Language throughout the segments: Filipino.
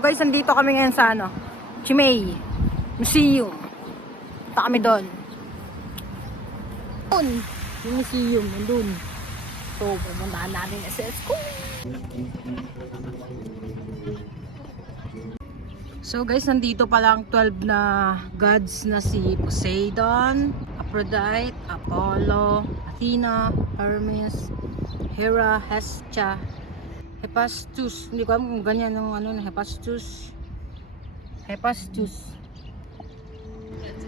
guys, nandito kami ngayon sa ano, Chimay Museum. Punta kami doon. Yung museum, nandun. So, pumuntahan natin sa school. So guys, nandito palang 12 na gods na si Poseidon, Aphrodite, Apollo, Athena, Hermes, Hera, Hestia, Hephaestus. Hindi ko alam kung ganyan ang ano na Hephaestus.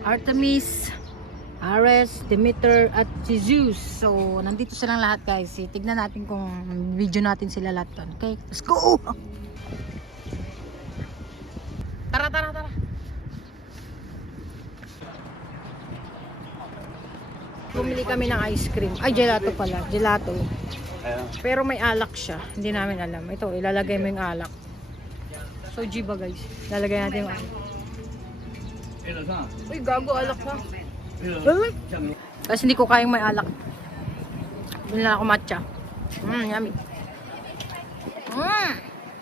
Artemis, Ares, Demeter, at si Zeus. So, nandito silang lahat guys. Tignan natin kung video natin sila lahat doon. Okay, let's go! Tara. Bumili kami ng ice cream. Ay, gelato pala. Gelato. Pero may alak siya. Hindi namin alam. Ito, ilalagay mo yung alak. So, Jiba guys. Ilalagay natin yung alak. Uy, gago alak na. Kasi hindi ko kayang may alak. Bili na ako matcha. Yummy.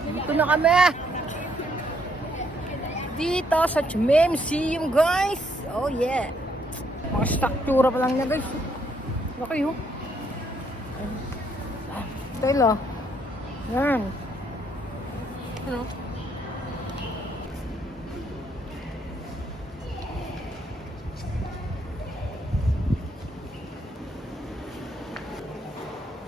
Dito na kami. Dito sa Chimay Museum guys. Oh yeah. Mga struktura pa lang niya guys. Laki yun. Style oh. Yan. Ano?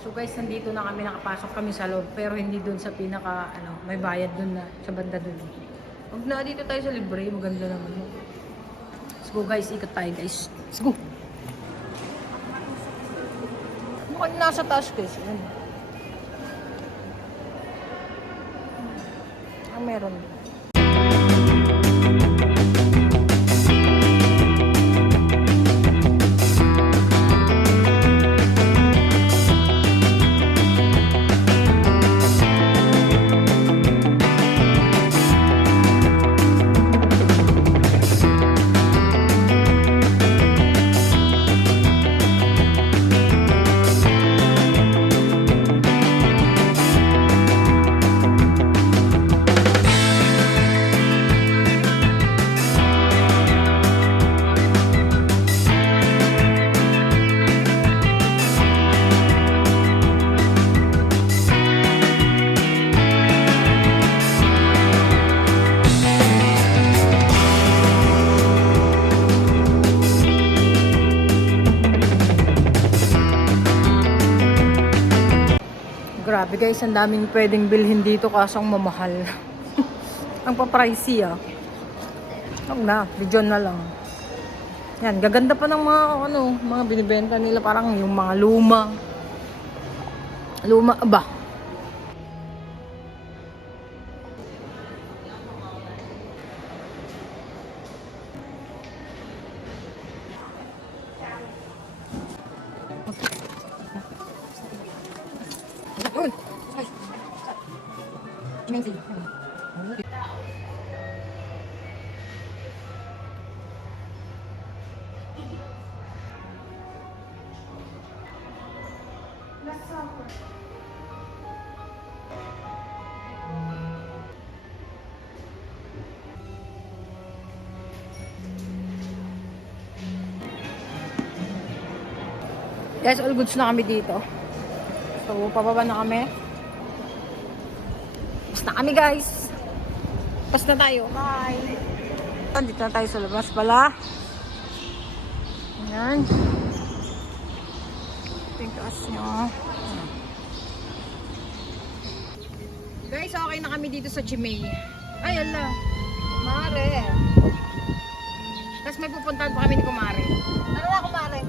So guys, nandito na kami, nakapasok kami sa loob, pero hindi dun sa pinaka, ano, may bayad dun na, sa banda dun. Huwag na, dito tayo sa libre, maganda naman. Let's go guys, ikot tayo guys. Let's go! Mukhang nasa taas guys. Ang meron din. Grabe guys, ang daming pwedeng bilhin dito kaso ang mamahal. Ang pa-pricey ah. Huwag na, video na lang. Yan, gaganda pa ng mga ano, mga binibenta nila, parang yung mga luma ba? Amazing. Guys, all goods na kami dito. So, pababa na kami. Pas na kami guys. Pas na tayo. Bye. Dito na tayo sa labas pala. Ayan. Tingkas nyo. Guys, okay na kami dito sa Chimay. Ay, ala. Mare. Tapos may pupuntahan pa kami ni Kumare. Ano na, Kumare?